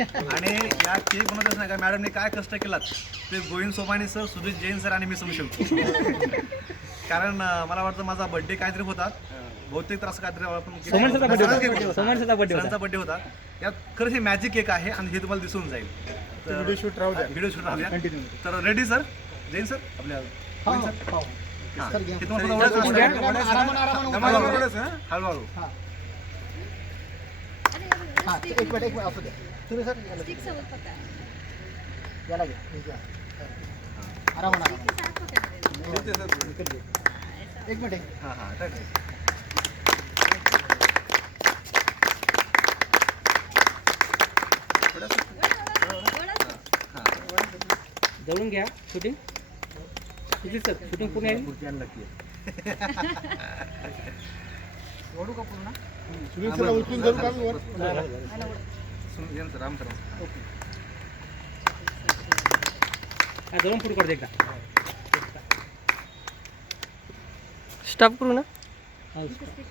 आणि या केक बनवत असताना का मॅडमने काय कष्ट केलात ते गोविंद सोमानी सर, सुजित जैन सर आणि मी समजू शकतो. कारण मला वाटतं माझा बर्थडे काहीतरी होता बहुतेक तर असं काहीतरी आपण सरांचा बर्थडे होता. यात खरंच हे मॅजिक केक आहे आणि हे तुम्हाला दिसून जाईल. व्हिडिओ शूट राहूया. तर रेडी सर, जैन सर आपल्या हळूहळू तुम्ही सर याला घ्या आराम एक मिनिट हां हां जवळून घ्या. शूटिंग सर, शूटिंग पूर्ण आहे. ओढू का पूर्ण सुनील सर उचलून धरू का वर राम सर जवळून पूर्ण करते एकदा. स्टॉप करू ना.